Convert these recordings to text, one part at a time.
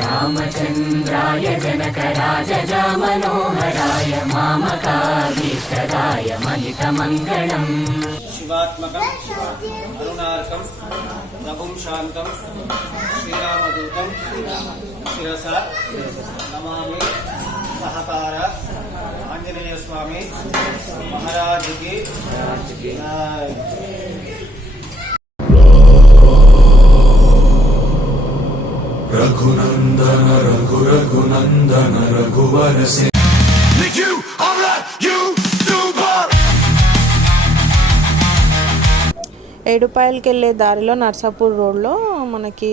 रामचन्द्राय जनकराजजामनोहराय मामकाभीष्टदाय महितमङ्गलम् शिवात्मकं अरुणार्कं नभुं शान्तं श्रीरामदूतं शिरसा नमामि सहकार आञ्जनेयस्वामी महाराज की రఘునందన రఘు రఘునందన రఘువర ఏడుపాయలకి వెళ్ళే దారిలో నర్సాపూర్ రోడ్లో మనకి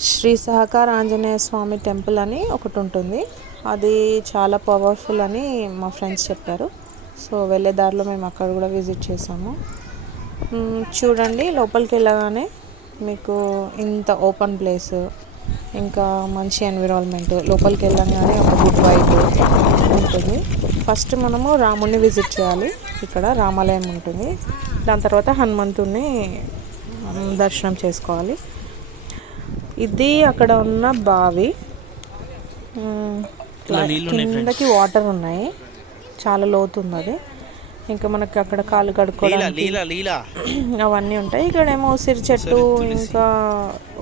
శ్రీ సహకార ఆంజనేయ స్వామి టెంపుల్ అని ఒకటి ఉంటుంది. అది చాలా పవర్ఫుల్ అని మా ఫ్రెండ్స్ చెప్పారు. సో వెళ్ళే దారిలో మేము అక్కడ కూడా విజిట్ చేసాము చూడండి లోపలికి వెళ్ళగానే మీకు ఇంత ఓపెన్ ప్లేస్ ఇంకా మంచి ఎన్విరాన్మెంట్ లోపలికి వెళ్ళగానే ఒక గుడ్ వైబ్ ఉంటుంది. ఫస్ట్ మనము రాముడిని విజిట్ చేయాలి. ఇక్కడ రామాలయం ఉంటుంది. దాని తర్వాత హనుమంతుడిని దర్శనం చేసుకోవాలి. ఇది అక్కడ ఉన్న బావి. కిందకి వాటర్ ఉన్నాయి. చాలా లోతు ఉంది అది ఇంకా మనకి అక్కడ కాలు కడుక్కోవడానికి అవన్నీ ఉంటాయి. ఇక్కడేమో ఉసిరి చెట్టు ఇంకా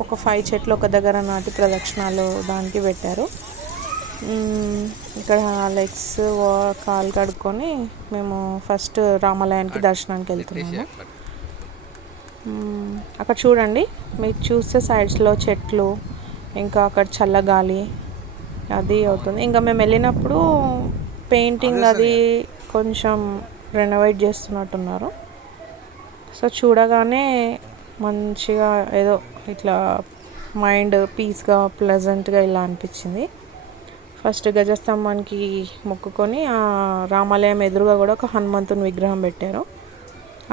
ఒక ఫైవ్ చెట్లు ఒక దగ్గర నాటి ప్రదక్షిణాలు దానికి పెట్టారు. ఇక్కడ లెగ్స్ కాలు కడుక్కొని మేము ఫస్ట్ రామాలయానికి దర్శనానికి వెళ్తున్నాము. అక్కడ. చూడండి. మీరు చూస్తే సైడ్స్లో చెట్లు ఇంకా అక్కడ చల్లగాలి అది అవుతుంది. ఇంకా మేము వెళ్ళినప్పుడు పెయింటింగ్ అది కొంచెం రెనోవేట్ చేస్తున్నట్టున్నారు. సో చూడగానే మంచిగా ఏదో ఇట్లా మైండ్ పీస్గా ప్లెజెంట్గా ఇలా అనిపించింది. ఫస్ట్ గజస్తంభానికి మొక్కుకొని ఆ రామాలయం ఎదురుగా కూడా ఒక హనుమంతుని విగ్రహం పెట్టారు.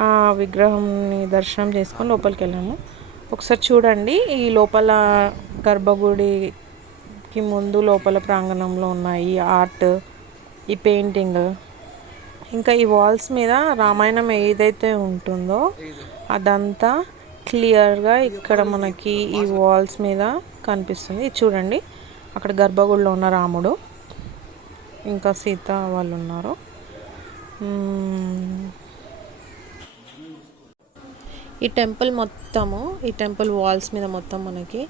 ఆ విగ్రహంని దర్శనం చేసుకొని లోపలికి వెళ్ళాము. ఒకసారి చూడండి ఈ లోపల గర్భగుడికి ముందు లోపల ప్రాంగణంలో ఉన్న ఈ ఆర్ట్ ఈ పెయింటింగ్ ఇంకా ఈ వాల్స్ మీద రామాయణం ఏదైతే ఉంటుందో అదంతా క్లియర్గా ఇక్కడ మనకి ఈ వాల్స్ మీద కనిపిస్తుంది. చూడండి. అక్కడ గర్భగుడిలో ఉన్న రాముడు ఇంకా సీత వాళ్ళు ఉన్నారు ఈ టెంపుల్ మొత్తము ఈ టెంపుల్ వాల్స్ మీద మొత్తం మనకి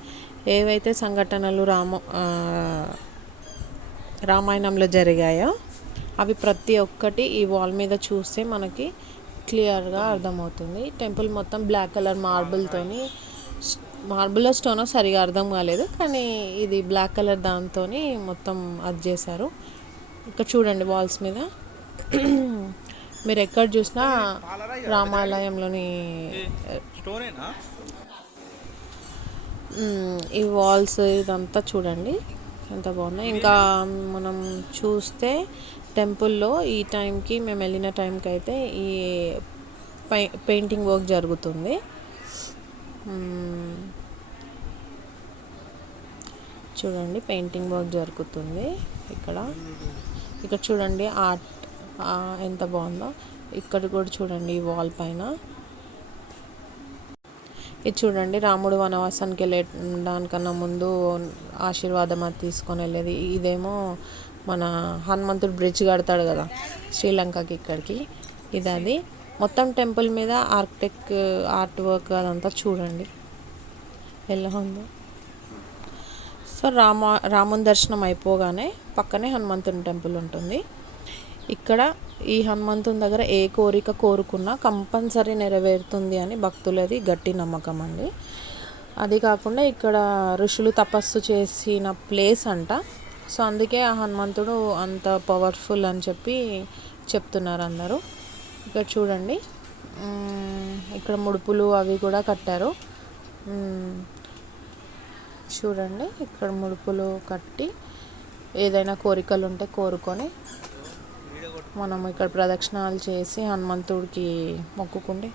ఏవైతే సంఘటనలు రామ రామాయణంలో జరిగాయో అవి ప్రతి ఒక్కటి ఈ వాల్ మీద చూస్తే మనకి క్లియర్గా అర్థమవుతుంది. టెంపుల్ మొత్తం బ్లాక్ కలర్ మార్బుల్తోని మార్బుల్ స్టోన్ సరిగా అర్థం కాలేదు కానీ ఇది బ్లాక్ కలర్ దాంతో మొత్తం అది చేశారు. ఇక్కడ చూడండి వాల్స్ మీద. మీరు ఎక్కడ చూసినా రామాలయంలోని ఈ వాల్స్ ఇదంతా చూడండి. ఎంత బాగున్నాయి. ఇంకా మనం చూస్తే టెంపుల్లో ఈ టైంకి మేము వెళ్ళిన టైంకి అయితే ఈ పై పెయింటింగ్ వర్క్ జరుగుతుంది. చూడండి పెయింటింగ్ వర్క్ జరుగుతుంది ఇక్కడ. ఇక్కడ చూడండి ఆర్ట్ ఎంత బాగుందో. ఇక్కడ కూడా చూడండి ఈ వాల్ పైన. ఇది చూడండి రాముడు వనవాసానికి వెళ్ళే దానికన్నా ముందు ఆశీర్వాదం అది తీసుకొని వెళ్ళేది. ఇదేమో మన హనుమంతుడు బ్రిడ్జ్ కడతాడు కదా శ్రీలంకకి ఇక్కడికి. ఇది అది. మొత్తం టెంపుల్ మీద ఆర్కిటెక్ ఆర్ట్ వర్క్ అదంతా చూడండి. ఎలా ఉందో. సో రామ రాముని దర్శనం అయిపోగానే పక్కనే హనుమంతుని టెంపుల్ ఉంటుంది. ఇక్కడ ఈ హనుమంతుని దగ్గర ఏ కోరిక కోరుకున్నా కంపల్సరీ నెరవేరుతుంది అని భక్తులది గట్టి నమ్మకం అండి. అది కాకుండా ఇక్కడ ఋషులు తపస్సు చేసిన ప్లేస్ అంట. సో అందుకే ఆ హనుమంతుడు అంత పవర్ఫుల్ అని చెప్పి చెప్తున్నారు అందరూ. ఇక్కడ చూడండి. ఇక్కడ ముడుపులు అవి కూడా కట్టారు. చూడండి. ఇక్కడ ముడుపులు కట్టి ఏదైనా కోరికలు ఉంటే కోరుకొని మనం ఇక్కడ ప్రదక్షిణాలు చేసి హనుమంతుడికి మొక్కుకుండి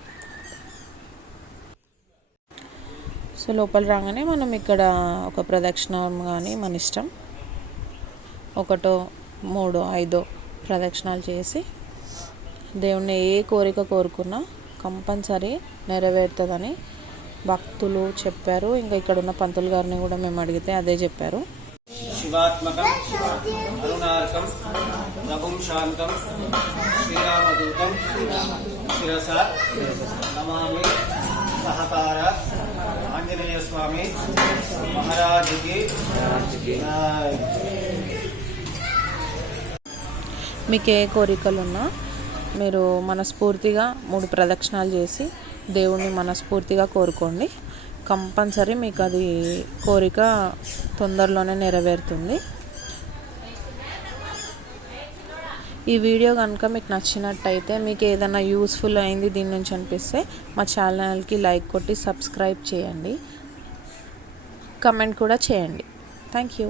సో లోపల రాగానే మనం ఇక్కడ ఒక ప్రదక్షిణం కానీ మన ఇష్టం. ఒకటో మూడో ఐదో ప్రదక్షిణాలు చేసి దేవుణ్ణి ఏ కోరిక కోరుకున్నా కంపల్సరీ నెరవేరుతుందని భక్తులు చెప్పారు. ఇంకా ఇక్కడ ఉన్న పంతులు గారిని కూడా మేము అడిగితే అదే చెప్పారు. శివాత్మకం అరుణార్కం శాంతం శ్రీరామదూతం శిరస నమామి సహకార ఆంజనేయ స్వామి మహారాజుకి మీకు ఏ కోరికలు ఉన్నా మీరు మనస్ఫూర్తిగా మూడు ప్రదక్షిణాలు చేసి దేవుణ్ణి మనస్ఫూర్తిగా కోరుకోండి. కంపల్సరీ మీకు అది కోరిక తొందరలోనే నెరవేరుతుంది. ఈ వీడియో కనుక మీకు నచ్చినట్టయితే మీకు ఏదైనా యూస్ఫుల్ అయింది దీని నుంచి అనిపిస్తే మా ఛానల్కి లైక్ కొట్టి సబ్స్క్రైబ్ చేయండి. కమెంట్ కూడా చేయండి. Thank you.